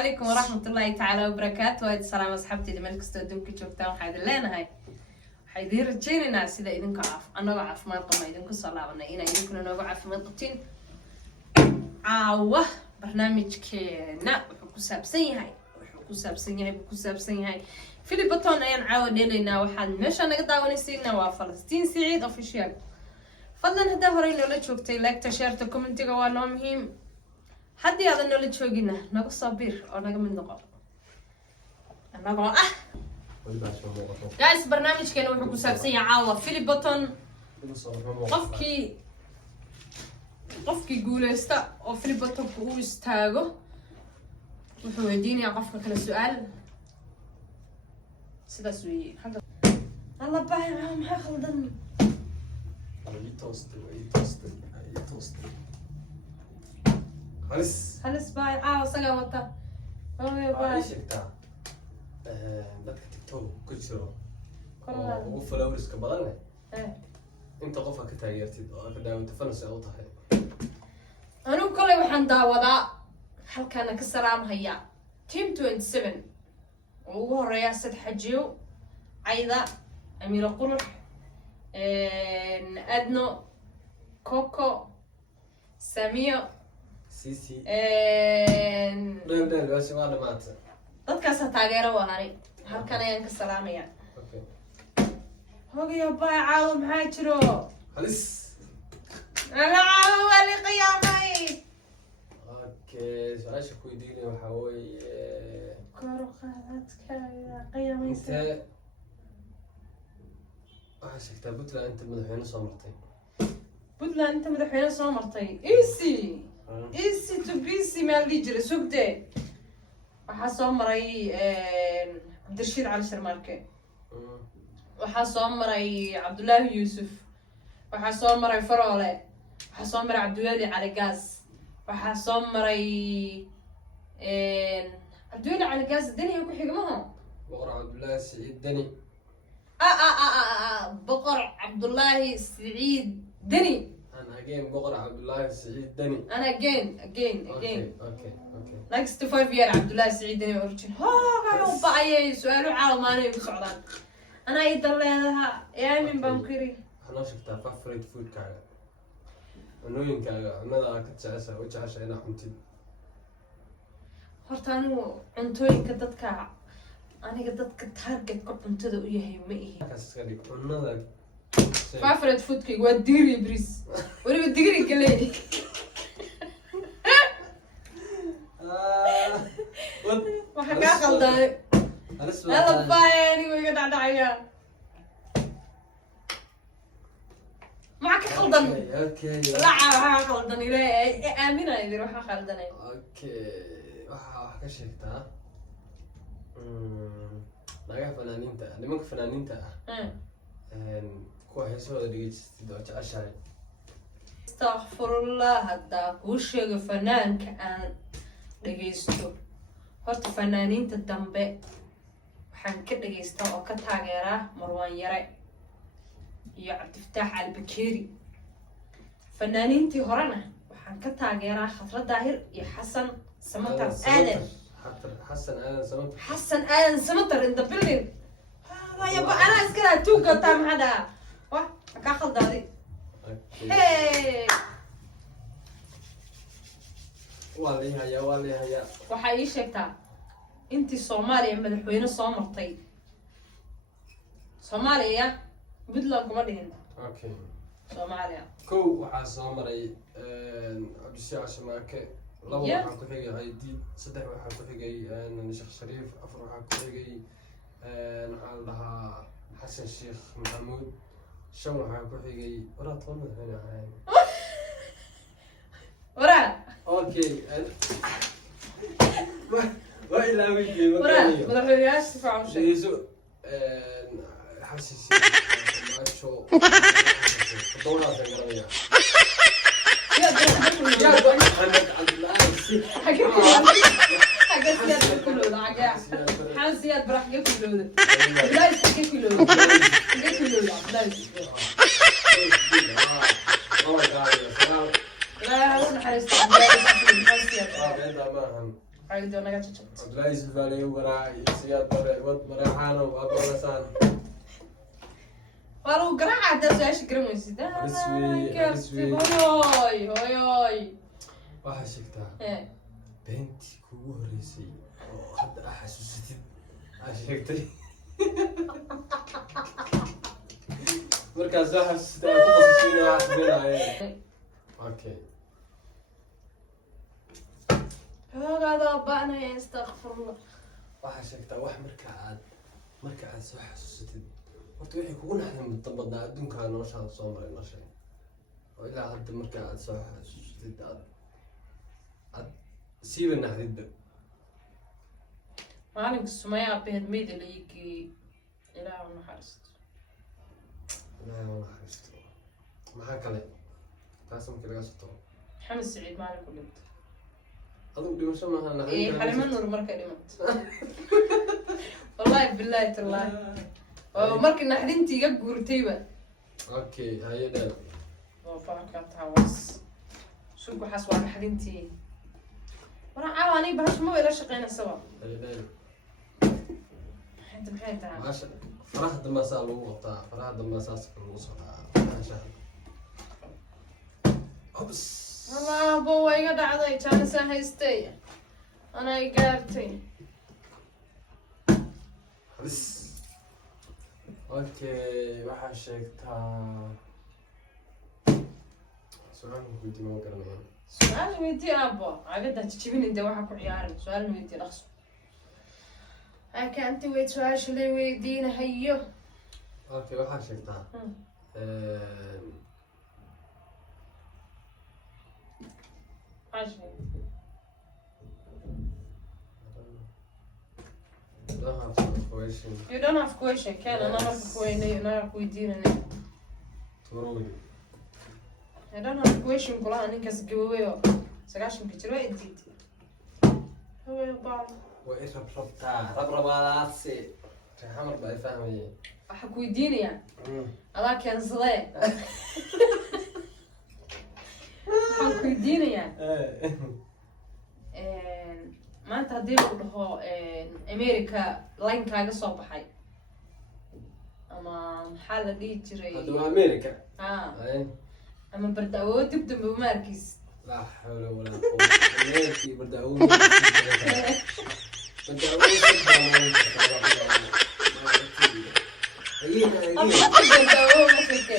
عليكم ورحمة الله تعالى وبركاته. وهذا السلام أصحابتي اللي ملك استوديوك جوجتا وحيد لنا هاي حيدير رجينا سيدا إذن كعاف أنا عاف ما قم إذن كصلاة ونينا إذن كنا نوع عاف ما قتين عوه برنامج كنا وحكوساب سين هاي وحكوساب سين هاي في البطون أيان عاود لنا وحد مش أنا قطع ونسينا وفلسطين سعيد أوفيشال فضلا هدا هوري لولا جوجتي لايك تشيرت كومنتي قوانا مهم حد هذا لولا جوجينا نقص صبير أو نقم من نقاط نقول جالس برنامج كانوا وحكو سابسين عاوة في البطن قفكي يقول استا أو في البطن كو استاغو وحو يديني قفك كلا سؤال سيدا سوي الله باهي معهم حي خلدني هلس باي عاوة سقا وطا باي dadka tiktok ku jiro oo ugu followers-ka badan inta qof ka taageertid oo ka daawanta fanas ay u tahay anu kale waxaan daawadaa halkan ka salaam haya team 27 oo ugu horeeya sad xajiyo ayda amira qurux adno coco samio sisi dal waa soo dhamaatay dadkaas taageero waani halkan ayaan ka salaamaya hogiyo baa caaw maxaa jiro halis ala caaw wali qiyaamay su'aasha ku weydiinay waxa weeye kor qaadadka qiyaameysa waxa sheegtaa Puntland inta madaxweyne soo martay Puntland inta madaxweyne soo martay easy to busy ma li jira sugde waxaa soo maray cabdirashiid cali sharmaarke waxaa soo maray cabdullaahi yuusuf waxaa soo maray faroole waxaa soo maray cabdiweli cali gaas waxaa soo maray cabdiweli cali gaas deni ku xigmaha boqor cabdullaahi siciid deni boqor cabdullaahi siciid deni again boqor cabdullaahi siciid deni ana again okay next 5 year cabdullaahi siciid deni origin ها باي سؤالو عاومانay ugu socdaan ana ay daleedaha yaamin baan kiri waxaan sheegtaa favorite food kaaga cunooyinkaaga cunada aad ka jeceshahay oo jeceshahay inaad cuntid horta anigu cuntooyinka dadka aniga dadka target ka cuntada u yahay ma ihi kaas iska dhig cunada favorite food kayga waa digri bris waliba digri galay waxa ka qalday هلا بايني ويقعد عليا معك خلدن اوكي لا خلدن الى امينه يدير waxa خلدنay اوكي waxa ka sheegtaa naga fanaaniinta nimanka fanaaniinta kuwa heesooda dhigeystay oo jeceshahay astaghfirullah hadda ku sheego fanaanka aan dhageysto horta fanaaniinta dambe waxaan ka dhageystaa oo ka taageeraa marwaan yare iyo cabdifataax albakeeri fanaaniintii horena waxaan ka taageeraa khadra daahir iyo xasan samatar aadan xasan aadan samatar in the building ya ba ana iskala tuuga taa maxada wa ka khaldaaday waalihaya waxay ii sheegtaa intii Soomaaliya madaxweyne soo martay Soomaaliya Puntland kuma dhihin okay Soomaaliya ko waxa soo maray Cabdishaaq Shamaake laba waxa ku xigay Aydid saddex waxa ku xigay Sheekh Shariif afar waxa ku xigay aldaha Xasan Sheekh Maxamuud shan waxa ku xigay wara toban madaxweyne ahay wara okay وإلى ويجي مدحوياش تفعوا شيء يسوع حاسس شو دورات الجرمية يا عندك عبد الله حاجات سياد كله حاجات حاسيات براح كله لا يسكت كله لا لا عايد وانا قاعد شفت عبد العزيز الفالي وراي سياد بري ود مريحانه وابو لسان والله قراعة ده ايش كرموسي ده رسوي هاي هاي waxa sheegtaa ايه beentii kugu horeysay oo hadda ah xasuusatid aa sheegtay markaas waxa xasuustaa ku qosashayna waxa beenaayeen okay هذا بأنا استغفر الله waxa sheegtaa wax marka aad soo xasuusatid horta wixii kugu naxdin muddo badnaa adduunka noloshaada soo maray noloshay oo ilaa hadda marka aad soo xasuusatid aad siiba naxdidba maalinka sumaya abeed meyd la yigi ilaa una xaristo ilaahay waa naxariisto maxaa kale taas markii laga soo tago maxamed saciid maalin ku dhintay adigu dhimasho maaha naxdin ايه حليمان نور مركا دمت والله بالله تالله مركا نحدنتي قد قرتيبا okay haye dheer وفاكا تاوس شوكو حسوا نحدنتي وانا عاواني بهاش ما بلا شقينا سوا haye dheer انت محيطها maasha faraha dambe saa lagu qabtaa faraha dambe saas lagu socdaa maasha ops والله ابو يقعد عضي كان ساهيستي انا قارتي halis okay waxaa sheegtaa su'aalka weydiin ma garanayaan سؤال ويدي ابو عقدها تجيبين انت واحد عياري سؤال ويدي رخص هاكا انت ويد سؤال شلي ويدينا هيو okay waxaa sheegtaa عشان don't have some question You don't have question كان انا ما كويني انا ويدينا تمروني I don't have question كلها انك سجويو سقاشن كتير ويديت هو بعض وإيش ربطها حمر بقى فاهمي waxaa ku weydiinaya adaa keensadee waxaan ku weydiinayaa maanta haddii lagu dhaho america linekaaga soo baxay ama maxaa la dhihi jiray هذا أمريكا ha أي ama bardaawo dib dambe uma arkiis لا حول ولا قوة أمريكا بدأوا bardaawo ma sheekeen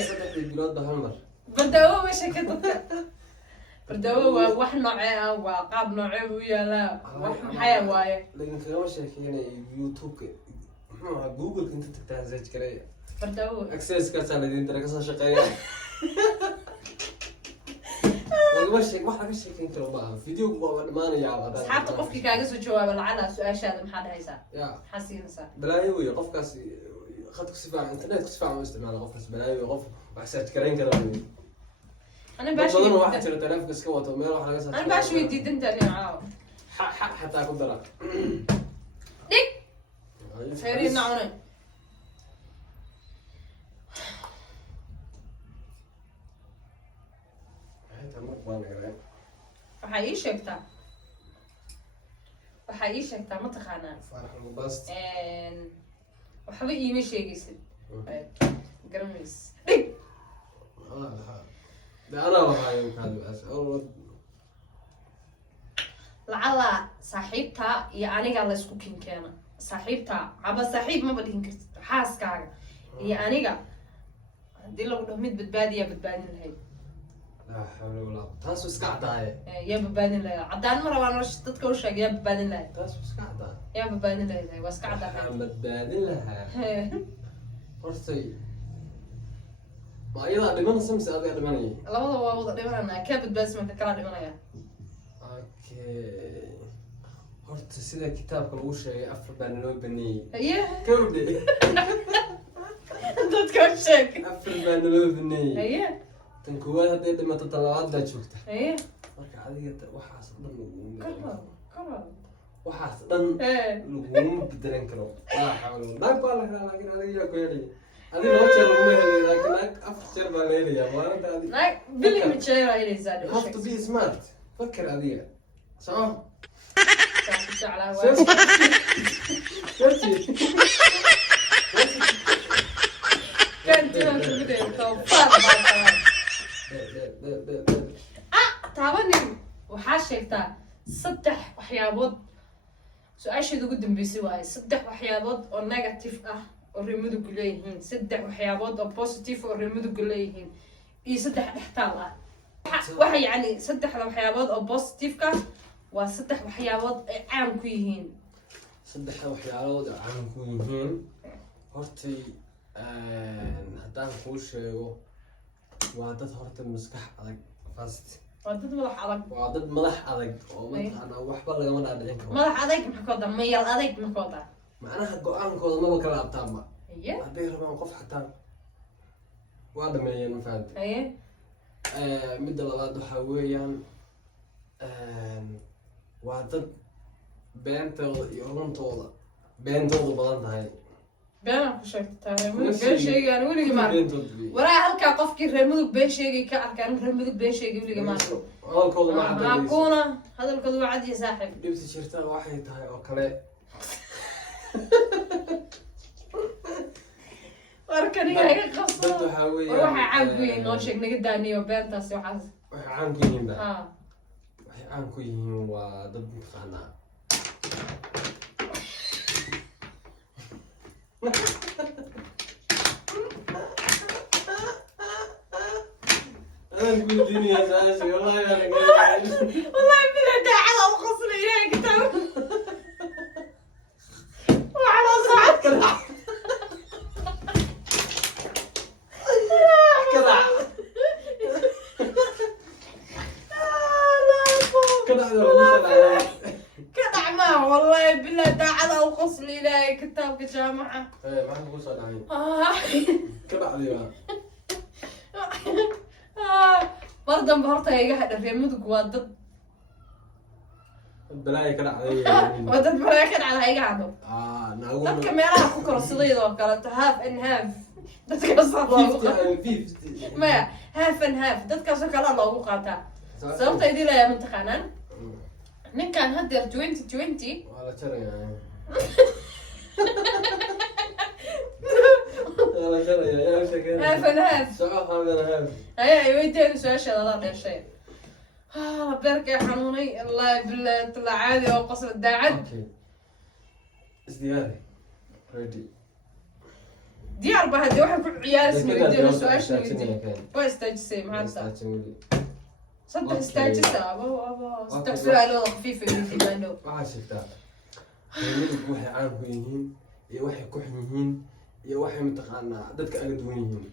bardaawo ma sheeke dadka bardaawo waa wax noocee ah waa qaab noocee u yaalaa wax maxaya waaye لكن كلام شاكينا يوتيوب محمد جوجل كنت تحتاج كريه bardaawo اكسس كاس على دين ترى كاس شقيه وش واحد كاش كنت ربع فيديو ما انا يا asxaabta qofkii kaaga soo jawaaba lacala su-aashaada maxaad haysaa يا maxaa siinaysaa بلاي وي قف كاس خدك سفاع انترنت سفاع ما استعمال قف كاس بلاي وقف وحسيت كرين كذا انا باش بدل واحد 3000 كاس كوت وميل واحد كاس انا باش ويدي انت اللي معاه حتى اكل درا ديك خيرين نعوني انت مقبل غير waxaa ii sheegtaa ma taqaanaa فرح المبسط waxba iima sheegaysid garamays dhig ده انا وهاي كذا اول lacala saaxiibtaa iyo aniga la isku kinkeena saaxiibtaa aba saaxiib maba dhihin kartid xaaskaaga iyo aniga haddii lagu dhaho mid badbaadiyaa badbaadin lahayd لا حول ولا قوة تاسو اسكعداي yaa badbaadin lahayd caddaan ma rabaa nolosha dadka u sheega yaa badbaadin lahayd تاسو اسكعداي yaa badbaadin lahayd waa iska caddaan محمد بادين لها hortay ma iyada dhiman samsi adiga dhimanay labada waa wada dhimananaa kaa badbaadismanka kala dhimanaya okay horta sida kitaabka lagu sheegay afar baan loo baneeyay haye kawdhe dadka u sheeg afar baan loo baneeyay haye tan koowaad hadday dhimato tan labaad baa joogta haye marka adiga waxaas dhan karo waxaas dhan laguma bedelan karo laa xawla naag baa la helaa laakiin adiga yaa ku helaya adiga laba jeer laguma helayo laakiin naag afar jeer baa la helayaa maalinta adiga naag bili ma jeera inaysaa you have to be smart fakir adiga soo taabanin waxaa sheegtaa 3 waxyaabood su-aasheedu ugu dambeysay waaye 3 waxyaabood oo negative ah oo reemudugu leeyihiin 3 waxyaabood oo positive oo reemudugu leeyihiin iyo 3 dhextaal ah waxa yani 3 waxyaabood oo positive ka waa 3 waxyaabood ay caan ku yihiin 3 waxyaalood oo caan ku yihiin hortay haddaan kuu sheego waa dad horta maskax adag fast waa dad madax adag waa dad madax adag oo mataqaana waxba lagama dhaadhicin karo madax adag maxaa ka wadaa mayal adag maxaa ka wadaa macnaha go-aankooda maba kala abtaanba haye hadday rabaan qof xataa waa dhameeyeen ma fahamtay haye midda labaad waxaa weeyaan waa dad beentooda iyo runtooda beentoodu badan tahay beenaan ku sheegtaa reemudug been sheegaan weligii maan waraa halkaa qofkii reemudug been sheegay ka arkaan reemudug been sheegay weligii maan hadalkooda ma caddaynayso maakuna hadalkooda waa cad iyo saaxiib dhibta jirtaan waxay tahay oo kale warkaniga iga qabso dad waxaa war weeyaan waxaa caan ku yihiin noo sheeg naga daaniyo beentaasi waxaas waxay caan ku yihiin ba ha waxay caan ku yihiin waa dad mataqaanaa أنا أقول الدنيا أساسي والله أنا قاعد والله بلا داعي او قصر الهي كتاب وعلى صعد كذا كدع ما والله بلا داعي او قصر الهي كتاب كجامعة إيه ما حد يوصل علي كذا عليها برضه بهرتها يا جهد الريمودك وادد البلايا كذا علي وادد براكن على هاي قاعدة نقول dadka meelaha ku kala sidaydo kale half and half dadka sabab ma half and half dadka soo kala loogu qaataa sababta idin la yaab taqaanaan ninkan hadda 2020 ولا ترى يعني ولا ترى يا شكل half and half سؤال هذا هذا ay weydiin su'aasha la dhashay beerka xanuunay allah billahi tala caadi oo qasr daacad اوكي ازديادي ريدي diyaar ba hadii waxa ku ciyaaraysan weydiin su'aasha weydiin waa istaajisay maxaa صدق استاجسة ابو استحسوا خفيفة اللي تبانو waxaa sheegtaa reemudugu waxay caan ku yihiin iyo waxay ku xun yihiin iyo waxay mataqaanaa dadka aga duwan yihiin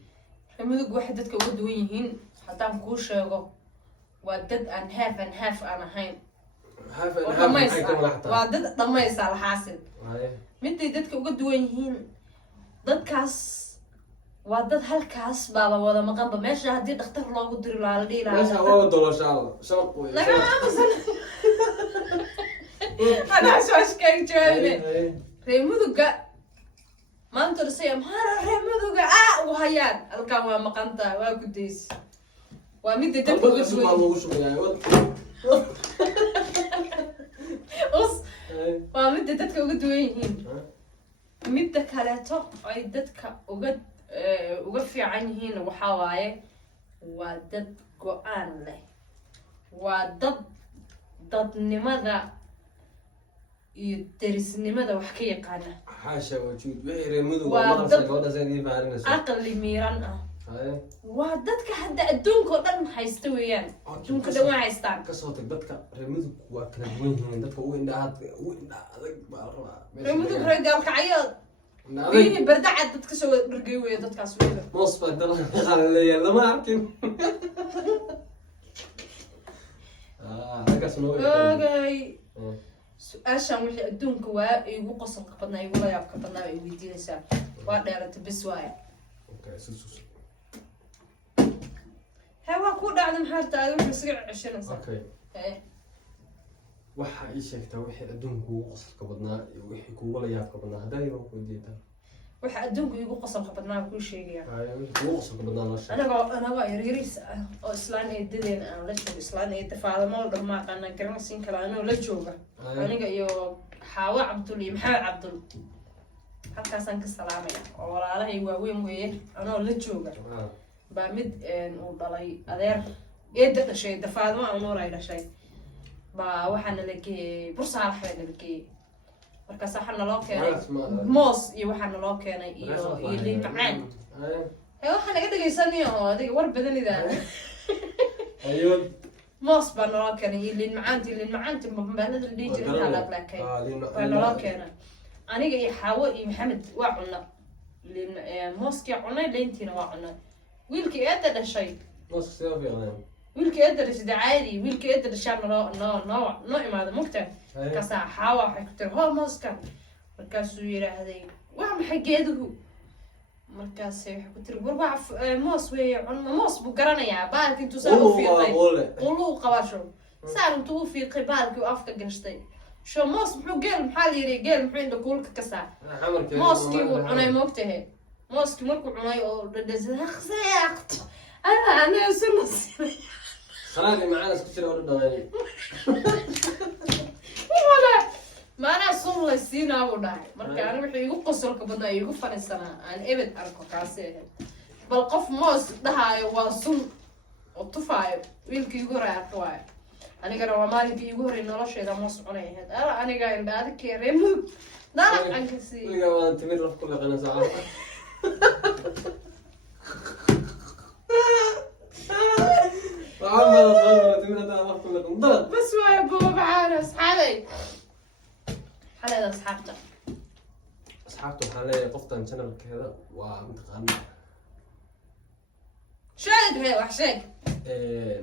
reemudug waxay dadka uga duwan yihiin haddaan kuu sheego waa dad aan half and half aan ahayn waa dad dhamaysa alxaasil miday dadka uga duwan yihiin dadkaas waa dad halkaas baaba wada maqanba meesha haddii dhakhtar loogu diri lahaa la dhihi lahaa meesha waa dolashaal shabaq wey laga aamusan anaa su-aashkaaga jawaabine reemuduga maanta dhasaya maxaana reemuduga ugu hayaan halkaan waa maqantaa waa gudaysi waa midda dadka uga duwan waa midda dadka uga duwan yihiin midda kaleeto ay dadka uga fiican yihiin waxaa waaye waa dad go-aan leh waa dad dadnimada iyo derisnimada wax ka yaqaana xaasha wajuud wixii reemudugu waa maqalsa gabadha saan ii faarinayso aqli miiran ah waa dadka hadda adduunka oo dhan haysta weeyaan adduunka dhan waa haystaan kasoo tag dadka reemudugu waa kala duwan yihiin dadka ugu indha adag baa la rabaa reemudug reer gaalkacyood بيني بردعت تتكسو رجوي تتكسو نص بدل خليه لما أركن هكذا سنوي اوكي سؤاشان وحي أدونك waa igu qosol ka badnaa igu la yaab ka badnaa ay weydiinaysaa waa dheerata bis waaya okay sus waa ku dhacday maxaa tahay wuxuu isaga ceshanaysaa okay waxa ay sheegtaa wixii adduunku ugu qosolka badnaa iyo wixii kuugu la yaabka badnaa haddaa iba ku diidaa waxa adduunka igu qosolka badnaa ku sheegaya ugu qosolka badnaa nolosha anagoo yaryariis ah oo islaan eedadeen aan la joogo islaan eeda faadamo dhammaa qana garanaysiin kala anoo la jooga aniga iyo xaawa cabdul iyo maxamed cabdul halkaasaan ka salaamaya oo walaalahay waaweyn weeye anoo la jooga baa mid uu dhalay adeer eeda dhashay dafaadamo aan nooray dhashay baa waxaana la geeyey bursaalax baa nala geeyey markaas waxaa naloo keenay moos iyo waxaa naloo keenay iyo liin macaan waxaa naga dhegaysanaya oo adiga war badanidaa moos baa naloo keenay iyo liin macaanti mabaalada la dhihi jiray intaa laaglaakay baa naloo keenay aniga iyo xaawo iyo maxamed waa cunna mooskii cunay leyntiina waa cunay wiilkii eedda dhashay wiilkii eedda dhashay dacaadi wiilkii eedda dhashaa noo imaada mugta markaasaa xaawa waxay ku tiri hoo mooskan markaasuu yidhaahday waa maxay geeduhu markaase waxay ku tiri war waa moos weeye cunma moos buu garanayaa baalki intuu saa u fiiqay quluu qabasho saan intuu u fiiqay baalkii u afka gashtay sho moos muxuu geel maxaa la yidhi geel muxuu inda kuulka ka saa mooskii wuu cunay moogtahe mooskii markuu cunay oo dhadhasaaqto anaga suna siinay خلاص معانا سكتنا ولا ضايع ولا ما أنا صور السينا ولا مركا أنا بحي يقول قصر كبنا يقول فنسنا عن إبد أركو كاسين بالقف موس ده وصل الطفاية ويلك يقول رايح واي أنا قرر مالك يقول إنه لا شيء ده موس عليه هذا أنا قاعد بعد كريم لا لا عنك سي لقى أنت مين رف كل قناة ساعة بس ما يبغوا معانا اصحابي حلا اصحابته اصحابته حاليا قفتن شانل كذا ومتقنع شاهد هي وحشك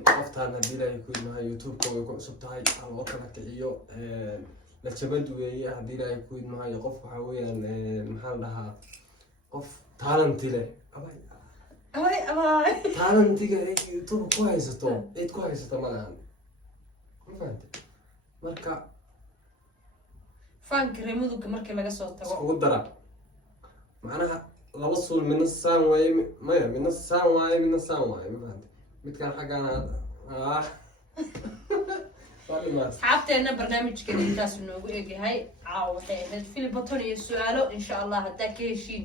قفتن هدي لا يكون معها يوتيوب كو يكون سبتهاي على وقت كعيو لا تبد ويا هدي لا يكون معها قف waxa weeyaan maxaa lahaa qof talent leh talentiga YouTube ku haysato cid ku haysato malahan ma fahantay marka fanka reemuduga markii laga soo tago ugu dara macnaha laba suul midna saan waaye midna saan waaye ma fahantay midkan xagana asxaabteena barnaamijkeena intaas noogu eegyahay caawa waxay ahayd filibaton iyo su-aalo insha allah haddaa ka heshiin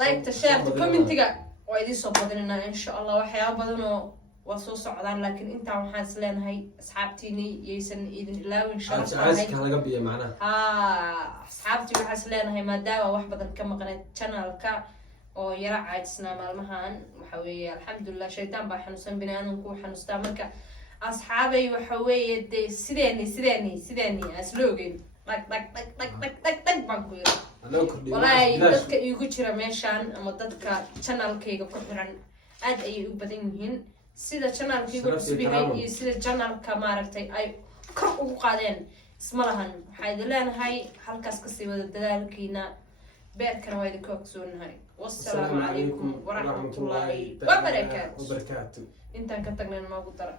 like share commentiga waa idin soo badinayna insha Allah waxyaabo badan oo waa soo socdaan laakiin inta waxaan isleenahay asxaabtiini yeysan idin ilaawin sharafta laga biyo macnaha asxaabtii waxaan isleenahay maadaama wax badan ka maqnay channelka oo yara caajisnaa maalmahan waxa weeye alxamdulillah shaydaan baa xanuunsan bini aadamku xanuustaa marka asxaabay waxa weeye de sideeni asloogeyn dhag baan ku yiri والله dadka igu jira meeshan ama dadka channelkayga ku xiran aad ay u badan yihiin sida channelkayga cusub yahay iyo sida channelka maaragtay ay kor ugu qaadeen isma lahan waxay ilaahay halkaas ka sii wada dadaalkiina beerkana waa idin ka ogsoonahay wassalaamu calaykum waraxmatullaahi wabarakaatuh intaan ka tagnay noogu dara